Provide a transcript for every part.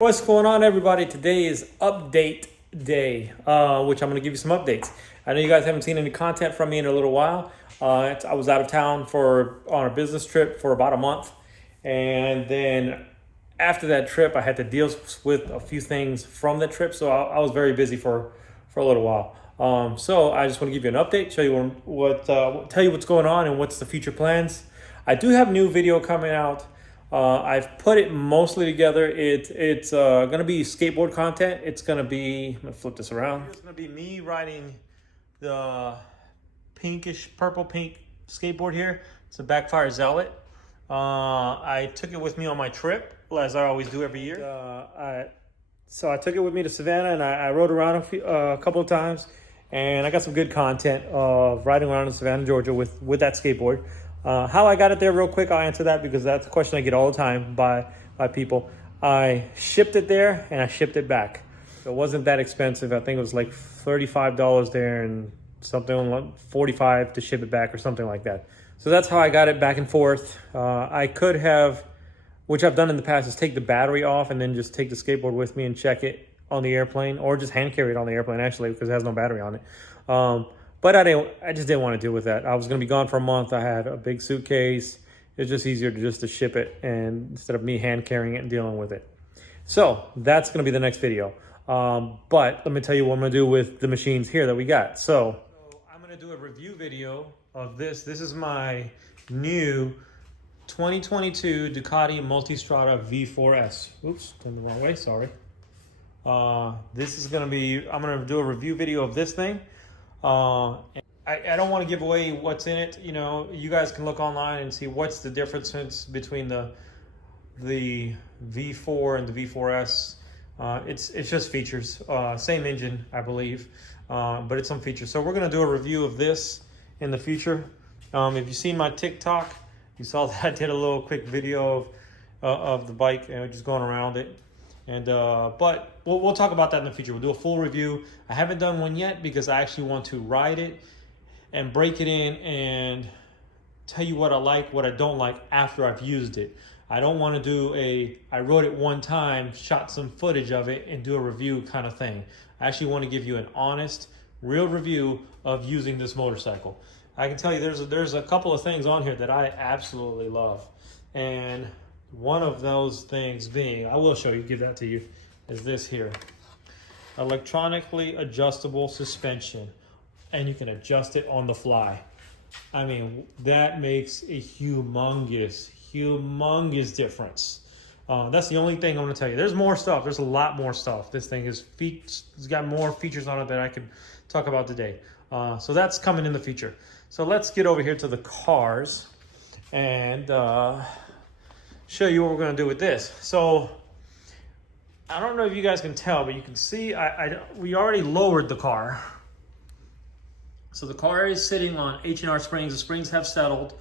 What's going on, everybody? Today is update day, which I'm going to give you some updates. I know you guys haven't seen any content from me in a little while. I was out of town on a business trip for about a month, and then after that trip, I had to deal with a few things from the trip, so I was very busy for a little while. So I just want to give you an update, show you tell you what's going on and what's the future plans. I do have new video coming out. I've put it mostly together. It's going to be skateboard content. It's going to be, I'm going to flip this around. It's going to be me riding the purple pink skateboard here. It's a Backfire Zealot. I took it with me on my trip, as I always do every year. So I took it with me to Savannah, and I rode around a couple of times, and I got some good content of riding around in Savannah, Georgia with that skateboard. How I got it there real quick, I'll answer that because that's a question I get all the time by people. I shipped it there and I shipped it back. So it wasn't that expensive. I think it was like $35 there and something like $45 to ship it back or something like that. So that's how I got it back and forth. I could have, which I've done in the past, is take the battery off and then just take the skateboard with me and check it on the airplane, or just hand carry it on the airplane actually because it has no battery on it. But I just didn't want to deal with that. I was going to be gone for a month. I had a big suitcase. It's just easier to ship it and instead of me hand carrying it and dealing with it. So that's going to be the next video. But let me tell you what I'm going to do with the machines here that we got. So I'm going to do a review video of this. This is my new 2022 Ducati Multistrada V4S. Oops, turned the wrong way, sorry. This is going to be, I'm going to do a review video of this thing. I don't want to give away what's in it. You know, you guys can look online and see what's the difference between the V4 and the V4S. It's just features. Same engine, I believe, but it's some features. So we're going to do a review of this in the future. If you've seen my TikTok, you saw that I did a little quick video of the bike and just going around it. And but we'll talk about that in the future. We'll do a full review. I haven't done one yet because I actually want to ride it and break it in and tell you what I like, what I don't like after I've used it. I don't want to do I rode it one time, shot some footage of it, and do a review kind of thing. I actually want to give you an honest, real review of using this motorcycle. I can tell you there's a couple of things on here that I absolutely love. And one of those things being, I will show you, give that to you, is this here. Electronically adjustable suspension. And you can adjust it on the fly. I mean, that makes a humongous difference. That's the only thing I'm going to tell you. There's more stuff. There's a lot more stuff. This thing it's got more features on it that I could talk about today. So that's coming in the future. So let's get over here to the cars and show you what we're going to do with this. So I don't know if you guys can tell, but you can see we already lowered the car. So the car is sitting on H&R springs. The springs have settled.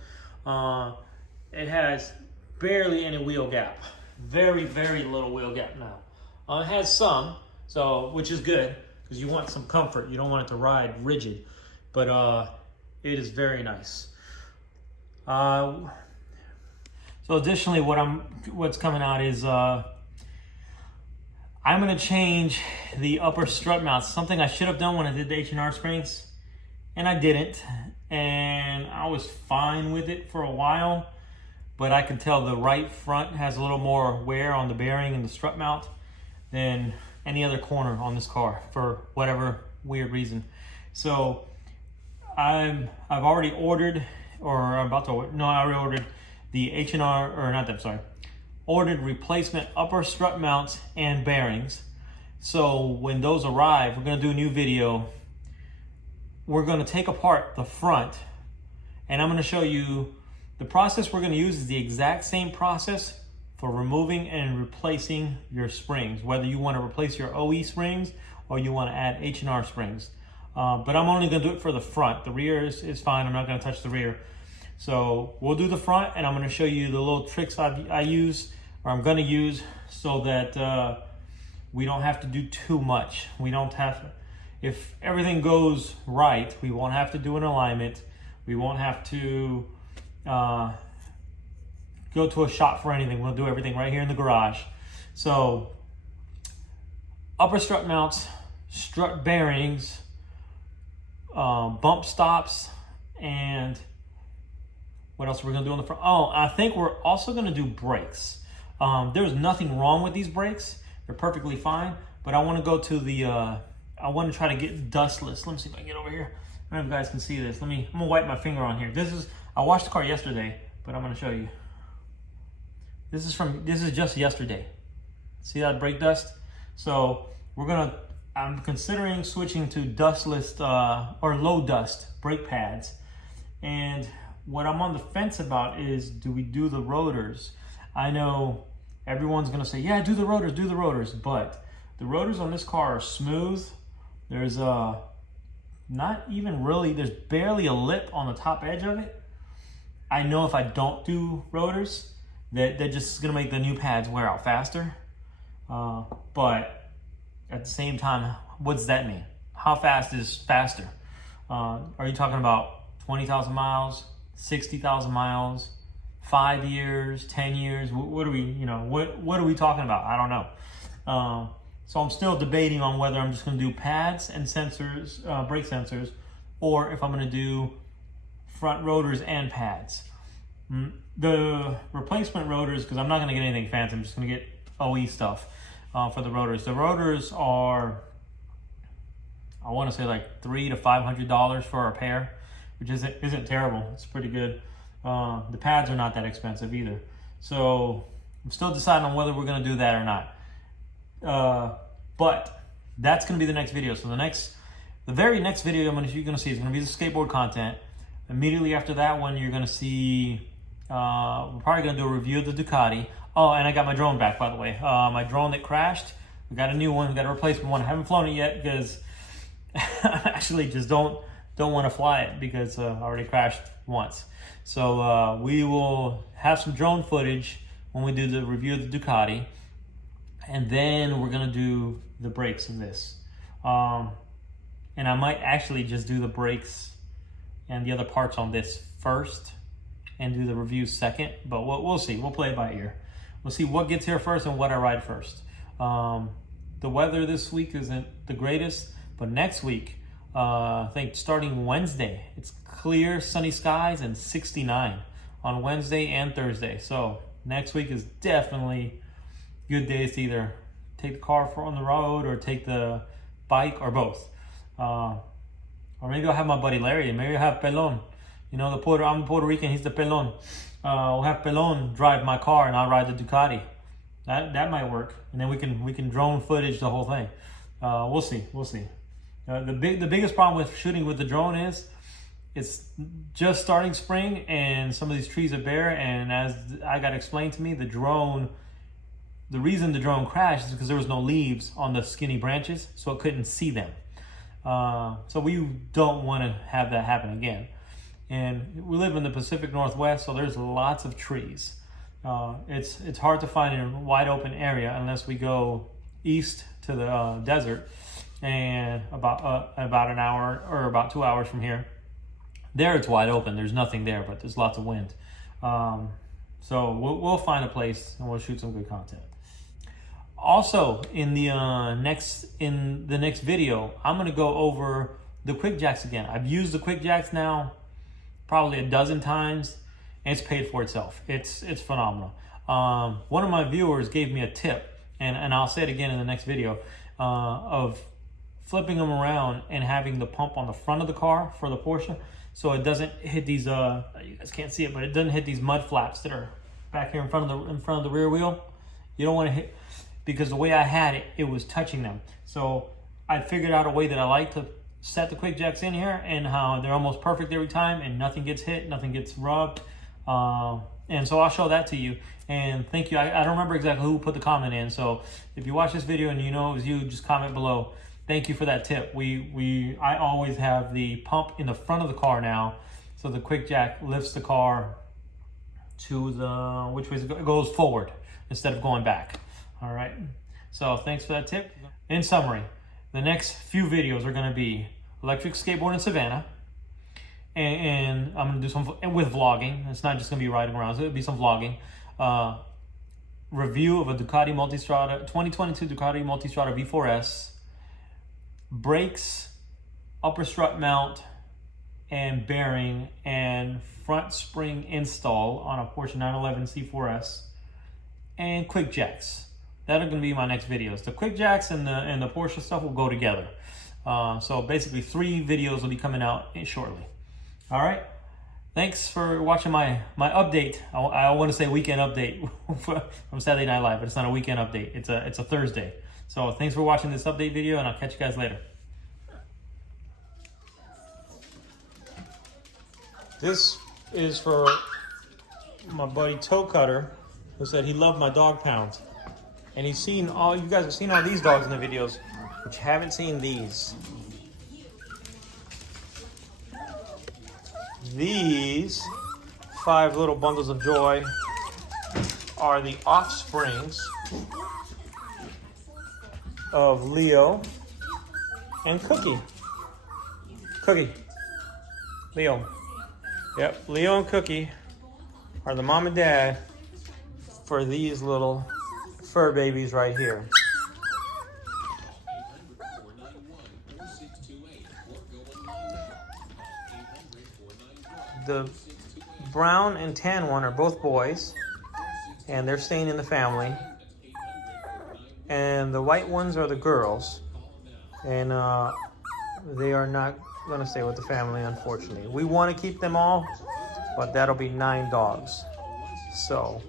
It has barely any wheel gap. Very, very little wheel gap now. It has some, which is good because you want some comfort. You don't want it to ride rigid, but it is very nice. So additionally, what's coming out is I'm going to change the upper strut mounts. Something I should have done when I did the H&R springs, and I didn't. And I was fine with it for a while, but I can tell the right front has a little more wear on the bearing and the strut mount than any other corner on this car for whatever weird reason. So I've already ordered, or I'm about to order. No, I already ordered the H&R, or not that, sorry, ordered replacement upper strut mounts and bearings. So when those arrive, we're going to do a new video. We're going to take apart the front, and I'm going to show you the process we're going to use is the exact same process for removing and replacing your springs, whether you want to replace your OE springs or you want to add H&R springs. But I'm only going to do it for the front. The rear is fine. I'm not going to touch the rear. So we'll do the front, and I'm going to show you the little tricks I use, or I'm going to use, so that we don't have to do too much. We don't have to, if everything goes right, we won't have to do an alignment. We won't have to go to a shop for anything. We'll do everything right here in the garage. So upper strut mounts, strut bearings, bump stops, and what else are we gonna do on the front? Oh, I think we're also gonna do brakes. There's nothing wrong with these brakes. They're perfectly fine, but I wanna go to the, I wanna try to get dustless. Let me see if I can get over here. I don't know if you guys can see this. I'm gonna wipe my finger on here. I washed the car yesterday, but I'm gonna show you. This is just yesterday. See that brake dust? So I'm considering switching to dustless or low dust brake pads. And what I'm on the fence about is, do we do the rotors? I know everyone's gonna say, yeah, do the rotors, but the rotors on this car are smooth. There's not even really, there's barely a lip on the top edge of it. I know if I don't do rotors, that they're just gonna make the new pads wear out faster. But at the same time, what does that mean? How fast is faster? Are you talking about 20,000 miles, 60,000 miles, 5 years, 10 years? What are we, what are we talking about? I don't know. So I'm still debating on whether I'm just gonna do pads and sensors, brake sensors, or if I'm gonna do front rotors and pads. The replacement rotors, because I'm not gonna get anything fancy, I'm just gonna get OE stuff for the rotors. The rotors are, I wanna say like $300 to $500 for a pair, which isn't terrible. It's pretty good. The pads are not that expensive either. So I'm still deciding on whether we're gonna do that or not. But that's gonna be the next video. So the very next video you're gonna see is gonna be the skateboard content. Immediately after that one, you're gonna see, we're probably gonna do a review of the Ducati. Oh, and I got my drone back, by the way. My drone that crashed, we got a new one, we got a replacement one. I haven't flown it yet because I actually just don't want to fly it because I already crashed once. So we will have some drone footage when we do the review of the Ducati. And then we're gonna do the brakes in this. And I might actually just do the brakes and the other parts on this first and do the review second, but we'll see. We'll play it by ear. We'll see what gets here first and what I ride first. The weather this week isn't the greatest, but next week, I think starting Wednesday, it's clear, sunny skies and 69 on Wednesday and Thursday. So next week is definitely good days to either take the car on the road or take the bike or both. Or maybe I'll have my buddy Larry, and maybe I'll have Pelon. I'm Puerto Rican, he's the Pelon. We'll have Pelon drive my car and I'll ride the Ducati. That might work. And then we can drone footage the whole thing. We'll see. The biggest problem with shooting with the drone is it's just starting spring and some of these trees are bare, and as I got explained to me, the reason the drone crashed is because there was no leaves on the skinny branches, so it couldn't see them. So we don't want to have that happen again. And we live in the Pacific Northwest, so there's lots of trees. It's hard to find in a wide open area unless we go east to the desert, and about an hour or about 2 hours from here. There it's wide open. There's nothing there, but there's lots of wind. So we'll find a place and we'll shoot some good content. Also, in the next video, I'm gonna go over the quick jacks again. I've used the quick jacks now probably a dozen times, and it's paid for itself. It's phenomenal. One of my viewers gave me a tip, and I'll say it again in the next video, of flipping them around and having the pump on the front of the car for the Porsche, so it doesn't hit these. You guys can't see it, but it doesn't hit these mud flaps that are back here in front of the rear wheel. You don't want to hit, because the way I had it, it was touching them. So I figured out a way that I like to set the quick jacks in here, and how they're almost perfect every time, and nothing gets hit, nothing gets rubbed. And so I'll show that to you. And thank you. I don't remember exactly who put the comment in. So if you watch this video and you know it was you, just comment below. Thank you for that tip. I always have the pump in the front of the car now, so the quick jack lifts the car to which way it goes forward instead of going back. All right. So thanks for that tip. In summary, the next few videos are going to be electric skateboard in Savannah, and I'm going to do some with vlogging. It's not just going to be riding around, so it'll be some vlogging. review of a Ducati Multistrada 2022 Ducati Multistrada V4S. Brakes, upper strut mount and bearing, and front spring install on a Porsche 911 C4S, and quick jacks. That are going to be my next videos. The quick jacks and the Porsche stuff will go together. So basically 3 videos will be coming out shortly. All right. Thanks for watching my update. I want to say weekend update from Saturday Night Live, but it's not a weekend update. It's a Thursday. So thanks for watching this update video, and I'll catch you guys later. This is for my buddy Toe Cutter, who said he loved my dog pounds. And he's seen all, you guys have seen all these dogs in the videos, but you haven't seen these. These 5 little bundles of joy are the offsprings of Leo and Cookie. Leo. Yep, Leo and Cookie are the mom and dad for these little fur babies right here. The brown and tan one are both boys, and they're staying in the family. And the white ones are the girls, and they are not going to stay with the family, unfortunately. We want to keep them all, but that'll be 9 dogs. So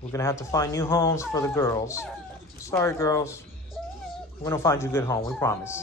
we're going to have to find new homes for the girls. Sorry, girls. We're going to find you a good home, we promise.